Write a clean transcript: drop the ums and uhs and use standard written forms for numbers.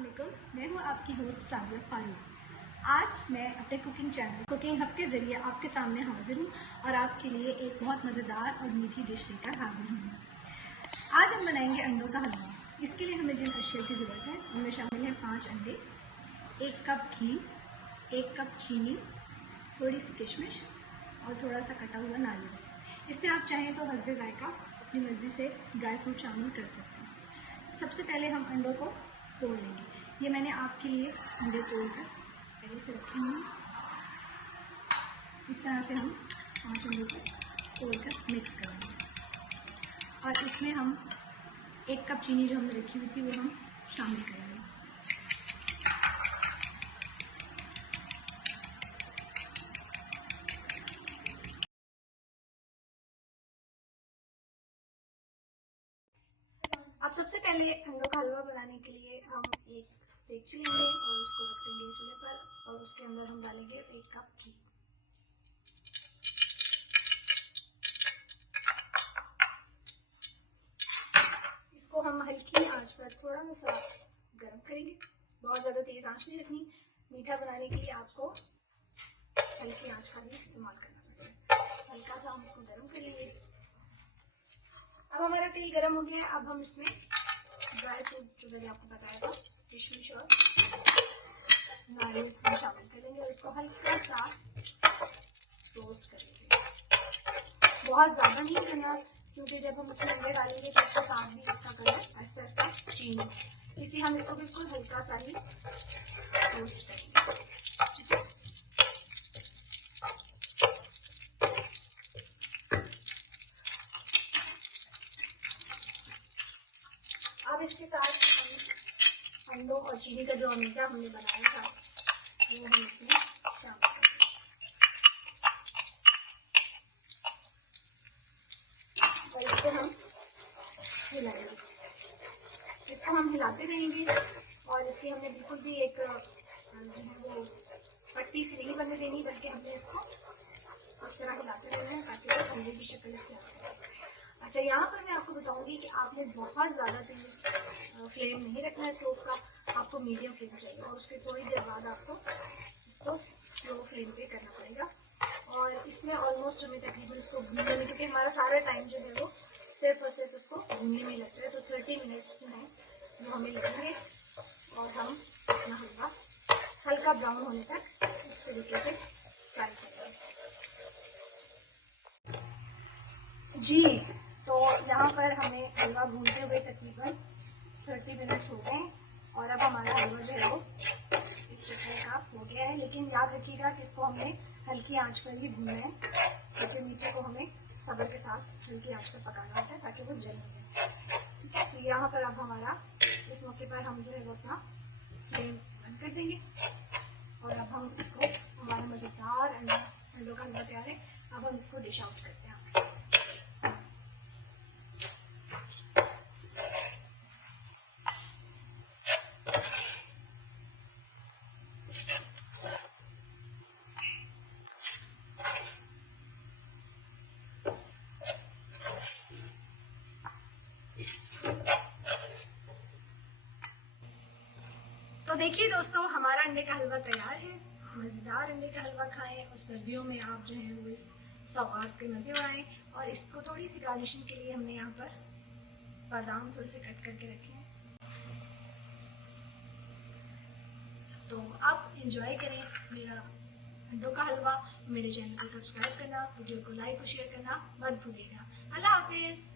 अस्सलाम वालेकुम, मैं हूँ आपकी होस्ट सादिया फारूक। आज मैं अपने कुकिंग चैनल कुकिंग हब के ज़रिए आपके सामने हाजिर हूँ और आपके लिए एक बहुत मज़ेदार और मीठी डिश लेकर हाजिर हूँ। आज हम बनाएंगे अंडों का हलवा। इसके लिए हमें जिन अशिया की ज़रूरत है उनमें शामिल हैं 5 अंडे, 1 कप घी, 1 कप चीनी, थोड़ी सी किशमिश और थोड़ा सा कटा हुआ नारियल। इसमें आप चाहें तो हस्बे ज़ायका अपनी मर्ज़ी से ड्राई फ्रूट शामिल कर सकते हैं। सबसे पहले हम अंडों को तोड़ लेंगे। ये मैंने आपके लिए अंडे तोड़कर पहले से रखे हैं। इस तरह से हम 5 अंडों को तोड़कर मिक्स करेंगे और इसमें हम 1 कप चीनी जो हमने रखी हुई थी वो हम शामिल करेंगे। अब सबसे पहले अंडों का हलवा बनाने के लिए हम एक देगची लेंगे और उसको रख देंगे चूल्हे पर और उसके अंदर हम डालेंगे 1 कप घी। इसको हम हल्की आंच पर थोड़ा सा गर्म करेंगे, बहुत ज़्यादा तेज़ आंच नहीं रखनी। मीठा बनाने के लिए आपको हल्की आंच का भी इस्तेमाल करना पड़ेगा। हल्का सा हम इसको गर्म करेंगे। अब हमारा तेल गर्म हो गया है। अब हम इसमें ड्राई फ्रूट जो मैंने आपको बताया था, किशमिश और नारियल को शामिल करेंगे और इसको हल्का सा रोस्ट करेंगे। बहुत ज़्यादा नहीं करना, क्योंकि जब हम इसमें अंडे डालेंगे तो उसके साथ भी इसका कलर आहिस्ता आहिस्ता चेंज होगा, इसलिए हम इसको बिल्कुल हल्का सा ही रोस्ट करेंगे। अब इसके साथ हम अंडों और चीनी का जो अमीज़ा हमने बनाया था वो हम इसमें शामिल करेंगे और इसको हम हिलाएंगे। इसको हम हिलाते रहेंगे और इसकी हमने बिल्कुल भी एक जो है वो पट्टी सी नहीं बनने देनी, बल्कि हमने इसको इस तरह हिलाते रहना है ताकि वो अंडे की शक्ल इख्तियार करे। अच्छा, यहाँ पर मैं आपको बताऊंगी कि आपने बहुत ज़्यादा तेज़ फ्लेम नहीं रखना है स्टोव का, आपको मीडियम फ्लेम चाहिए और उसके थोड़ी देर बाद आपको इसको स्लो फ्लेम पे करना पड़ेगा। और इसमें ऑलमोस्ट हमें तकरीबन इसको भूनने में, क्योंकि हमारा सारा टाइम जो है वो सिर्फ और सिर्फ इसको भूनने में लगता है, तो 30 मिनट्स जो है वो हमें लगेंगे और हम अपना हलवा हल्का ब्राउन होने तक इस तरीके से फ्राई करेंगे। जी, तो यहाँ पर हमें हलवा भूनते हुए तकरीबन 30 मिनट्स हो गए और अब हमारा हलवा जो है वो इस शक्ल का हो गया है। लेकिन याद रखिएगा कि इसको हमने हल्की आंच पर ही भूनना है, क्योंकि मीठे को हमें सब्र के साथ हल्की आंच पर पकाना होता है ताकि वो जल न जाए। तो यहाँ पर अब हमारा इस मौके पर हम जो है वो अपना फ्लेम बंद कर देंगे और अब हम इसको, हमारा मज़ेदार अंडों का हलवा तैयार है। अब हम इसको डिश आउट करते हैं। तो देखिए दोस्तों, हमारा अंडे का हलवा तैयार है। मज़ेदार अंडे का हलवा खाएं और सर्दियों में आप जो है वो इस सौगात के मज़े उड़ाएं। और इसको थोड़ी सी गार्निशिंग के लिए हमने यहाँ पर बादाम थोड़े से कट करके रखे हैं। तो आप एंजॉय करें मेरा अंडों का हलवा। मेरे चैनल को सब्सक्राइब करना, वीडियो को लाइक और शेयर करना मत भूलिएगा। अल्लाह हाफिज़।